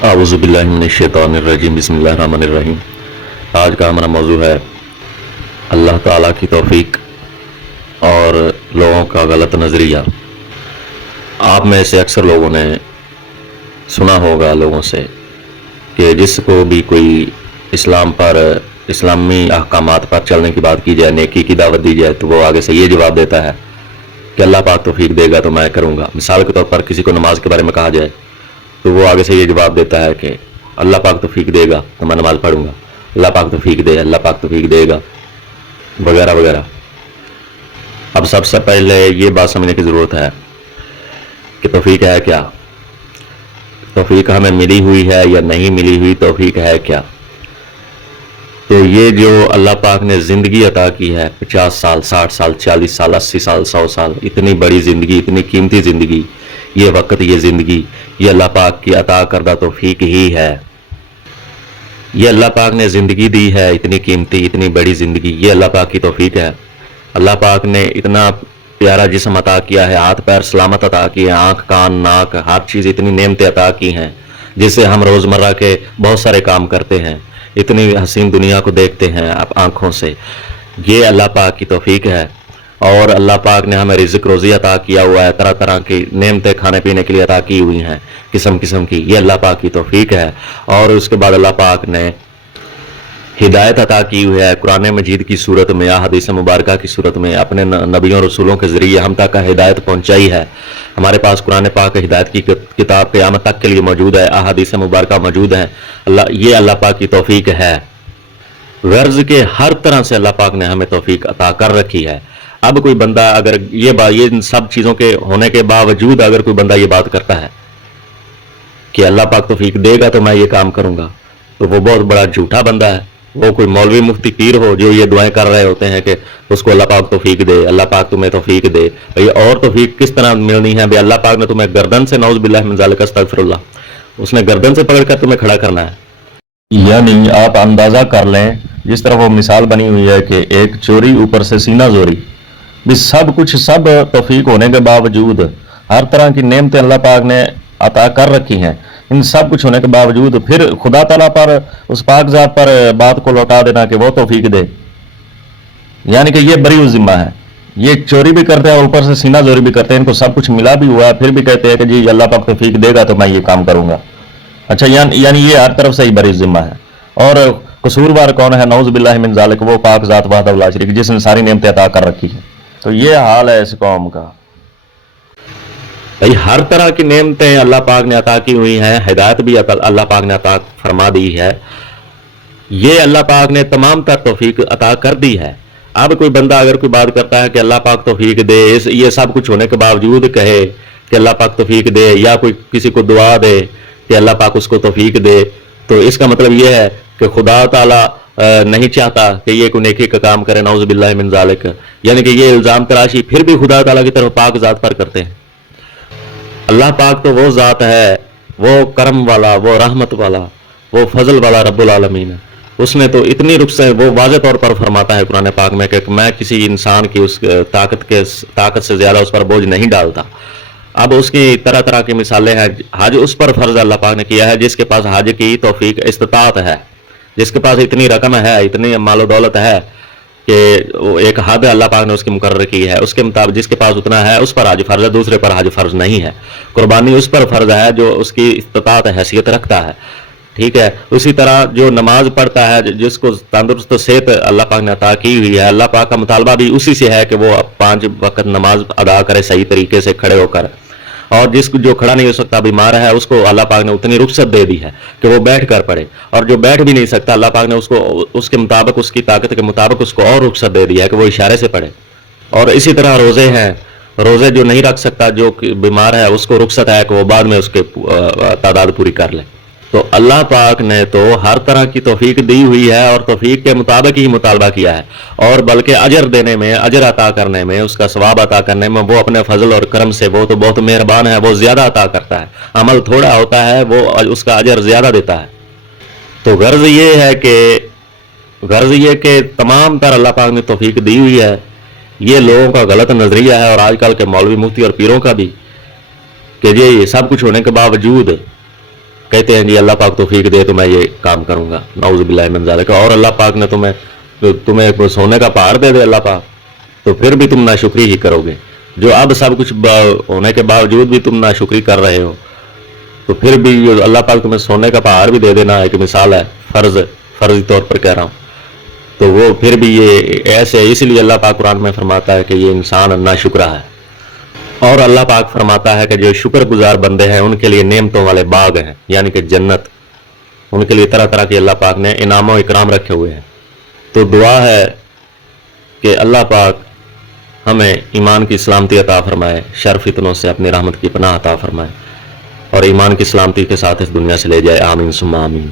अऊज़ु बिल्लाहि मिनश शैतानिर रजीम बिस्मिल्लाहिर्रहमानिर रहीम। आज का हमारा मौजू है अल्लाह ताला की तौफीक और लोगों का गलत नज़रिया। आप में से अक्सर लोगों ने सुना होगा लोगों से कि जिसको भी कोई इस्लाम पर इस्लामी अहकामात पर चलने की बात की जाए, नेकी की दावत दी जाए, तो वो आगे से ये जवाब देता है कि अल्लाह पाक तौफीक देगा तो मैं करूँगा। मिसाल के तौर पर किसी को नमाज के बारे में कहा जाए तो वो आगे से ये जवाब देता है कि अल्लाह पाक तौफीक देगा तो मैं नमाज पढ़ूंगा, अल्लाह पाक तौफीक दे, अल्लाह पाक तौफीक देगा, वगैरह वगैरह। अब सबसे पहले ये बात समझने की ज़रूरत है कि तौफीक है क्या, तौफीक हमें मिली हुई है या नहीं मिली हुई तौफीक है क्या। तो ये जो अल्लाह पाक ने ज़िंदगी अता की है, 50 साल, 60 साल, 40 साल, 80 साल, 100 साल, इतनी बड़ी ज़िंदगी, इतनी कीमती ज़िंदगी, ये वक्त, ये ज़िंदगी, ये अल्लाह पाक की अता करदा तौफीक ही है। ये अल्लाह पाक ने ज़िंदगी दी है, इतनी कीमती, इतनी बड़ी ज़िंदगी, ये अल्लाह पाक की तौफीक है। अल्लाह पाक ने इतना प्यारा जिस्म अता किया है, हाथ पैर सलामत अता किए हैं, आँख कान नाक हर चीज़, इतनी नेमतें अता की हैं जिससे हम रोज़मर्रा के बहुत सारे काम करते हैं, इतनी हसीन दुनिया को देखते हैं आप आँखों से। ये अल्लाह पाक की तौफीक है। और अल्लाह पाक ने हमें रिज़्क़ रोज़ी अता किया हुआ है, तरह तरह की नेमतें खाने पीने के लिए अता की हुई हैं, किस्म किस्म की, ये अल्लाह पाक की तौफीक है। और उसके बाद अल्लाह पाक ने हिदायत अता की हुई है, कुरान मजीद की सूरत में या हदीस मुबारका की सूरत में अपने नबियों रसूलों के ज़रिए हम तक हिदायत पहुँचाई है। हमारे पास कुरान पाक हिदायत की किताब क़यामत तक के लिए मौजूद है, अहादीस मुबारका मौजूद है। ये अल्लाह पाक की तौफीक है। गर्ज के हर तरह से अल्लाह पाक ने हमें तौफीक अता कर रखी है। अब कोई बंदा अगर ये इन सब चीज़ों के होने के बावजूद अगर कोई बंदा ये बात करता है कि अल्लाह पाक तौफीक देगा तो मैं ये काम करूँगा, तो वो बहुत बड़ा झूठा बंदा है। वो कोई मौलवी मुफ्ती पीर हो जो ये दुआएं कर रहे होते हैं कि उसको अल्लाह पाक तौफीक दे, अल्लाह पाक तुम्हें तौफीक दे। भाई और तौफीक किस तरह मिलनी है? भाई अल्लाह पाक ने तुम्हें गर्दन से, नौज़ बिल्लाहि मिन ज़ालिक अस्तगफिरुल्लाह, उसने गर्दन से पकड़ कर तुम्हें खड़ा करना है। यानी आप अंदाज़ा कर लें, जिस तरह वो मिसाल बनी हुई है कि एक चोरी ऊपर से सीना जोरी, भी सब कुछ, सब तौफीक होने के बावजूद, हर तरह की नेमतें अल्लाह पाक ने अता कर रखी हैं, इन सब कुछ होने के बावजूद फिर खुदा ताला पर, उस पाक ज़ात पर बात को लौटा देना कि वो तौफीक दे, यानी कि ये बरी ज़िम्मा है। ये चोरी भी करते हैं और ऊपर से सीना जोरी भी करते हैं, इनको सब कुछ मिला भी हुआ है, फिर भी कहते हैं कि जी अल्लाह पाक तौफीक देगा तो मैं ये काम करूँगा। अच्छा, यानी ये हर तरफ से ही बरी ज़िम्मा है। और कसूरवार कौन है? नौज़ बिल्लाहि मिन ज़ालिक, वो पाक ज़ात वहदहू ला शरीक, जिसने सारी नेमतें अता कर रखी है। तो ये हाल है इस कौम का। भाई हर तरह की नेमतें अल्लाह पाक ने अता की हुई हैं, हिदायत भी अल्लाह पाक ने अता फरमा दी है, ये अल्लाह पाक ने तमाम तर तौफीक अता कर दी है। अब कोई बंदा अगर कोई बात करता है कि अल्लाह पाक तौफीक दे, ये सब कुछ होने के बावजूद कहे कि अल्लाह पाक तौफीक दे, या कोई किसी को दुआ दे कि अल्लाह पाक उसको तौफीक दे, तो इसका मतलब ये है कि खुदा ताला नहीं चाहता कि ये कोई नेकी का काम करे, नौज़ बिल्लाहि मिन ज़ालिक। यानी कि ये इल्ज़ाम तराशी फिर भी खुदा ताला की तरफ पाक ज़ात पर करते हैं। अल्लाह पाक तो वो ज़ात है, वो करम वाला, वो रहमत वाला, वो फजल वाला रब्बुल आलमीन है। उसने तो इतनी रुख़सत, वो वाज़े तौर पर फरमाता है कुरान पाक में कि मैं किसी इंसान की उस ताकत से ज़्यादा उस पर बोझ नहीं डालता। अब उसकी तरह तरह की मिसालें हैं। हज उस पर फ़र्ज अल्लाह पाक ने किया है जिसके पास हज की तौफीक, इस्तिताअत है, जिसके पास इतनी रकम है, इतनी मालो दौलत है कि एक हद अल्लाह पाक ने उसकी मुकर्रर की है, उसके मुताबिक जिसके पास उतना है उस पर हज फ़र्ज है, दूसरे पर हज फ़र्ज नहीं है। कुर्बानी उस पर फ़र्ज है जो उसकी इस्तिताअत हैसियत रखता है, ठीक है। उसी तरह जो नमाज पढ़ता है, जिसको तंदुरुस्त सेहत अल्लाह पाक ने अता की हुई है, अल्लाह पाक का मुतालबा भी उसी से है कि वो 5 वक्त नमाज अदा करे सही तरीके से खड़े होकर। और जिसको जो खड़ा नहीं हो सकता, बीमार है, उसको अल्लाह पाक ने उतनी रुख्सत दे दी है कि वो बैठ कर पढ़े। और जो बैठ भी नहीं सकता, अल्लाह पाक ने उसको उसके मुताबिक, उसकी ताकत के मुताबिक उसको और रुख्सत दे दी है कि वो इशारे से पढ़े। और इसी तरह रोज़े हैं, रोज़े जो नहीं रख सकता, जो बीमार है, उसको रुख्सत है कि वो बाद में उसके तादाद पूरी कर ले। तो अल्लाह पाक ने तो हर तरह की तौफीक दी हुई है और तौफीक के मुताबिक ही मुतालबा किया है। और बल्कि अजर देने में, अजर अता करने में, उसका सवाब अता करने में वो अपने फजल और करम से वो तो बहुत मेहरबान है, वो ज़्यादा अता करता है। अमल थोड़ा होता है, वो उसका अजर ज़्यादा देता है। तो गर्ज ये कि तमाम तर अल्लाह पाक ने तौफीक दी हुई है। ये लोगों का गलत नज़रिया है, और आजकल के मौलवी मुफ्ती और पीरों का भी, कि ये सब कुछ होने के बावजूद کہتے ہیں جی اللہ پاک توفیق دے تو میں یہ کام کروں گا، نعوذ باللہ من ذالک، اور اللہ پاک نے تمہیں کوئی سونے کا پہاڑ دے دے اللہ پاک، تو پھر بھی تم ناشکری ہی کرو گے۔ جو اب سب کچھ ہونے کے باوجود بھی تم ناشکری کر رہے ہو، تو پھر بھی اللہ پاک تمہیں سونے کا پہاڑ بھی دے دینا ایک مثال ہے، فرضی طور پر کہہ رہا ہوں، تو وہ پھر بھی یہ ایسے، اس لیے اللہ پاک قرآن میں فرماتا ہے کہ یہ انسان ناشکرا ہے۔ اور اللہ پاک فرماتا ہے کہ جو شکر گزار بندے ہیں ان کے لیے نعمتوں والے باغ ہیں، یعنی کہ جنت، ان کے لیے طرح طرح کے اللہ پاک نے انعام و اکرام رکھے ہوئے ہیں۔ تو دعا ہے کہ اللہ پاک ہمیں ایمان کی سلامتی عطا فرمائے، شر فتنوں سے اپنی رحمت کی پناہ عطا فرمائے، اور ایمان کی سلامتی کے ساتھ اس دنیا سے لے جائے، آمین ثم آمین۔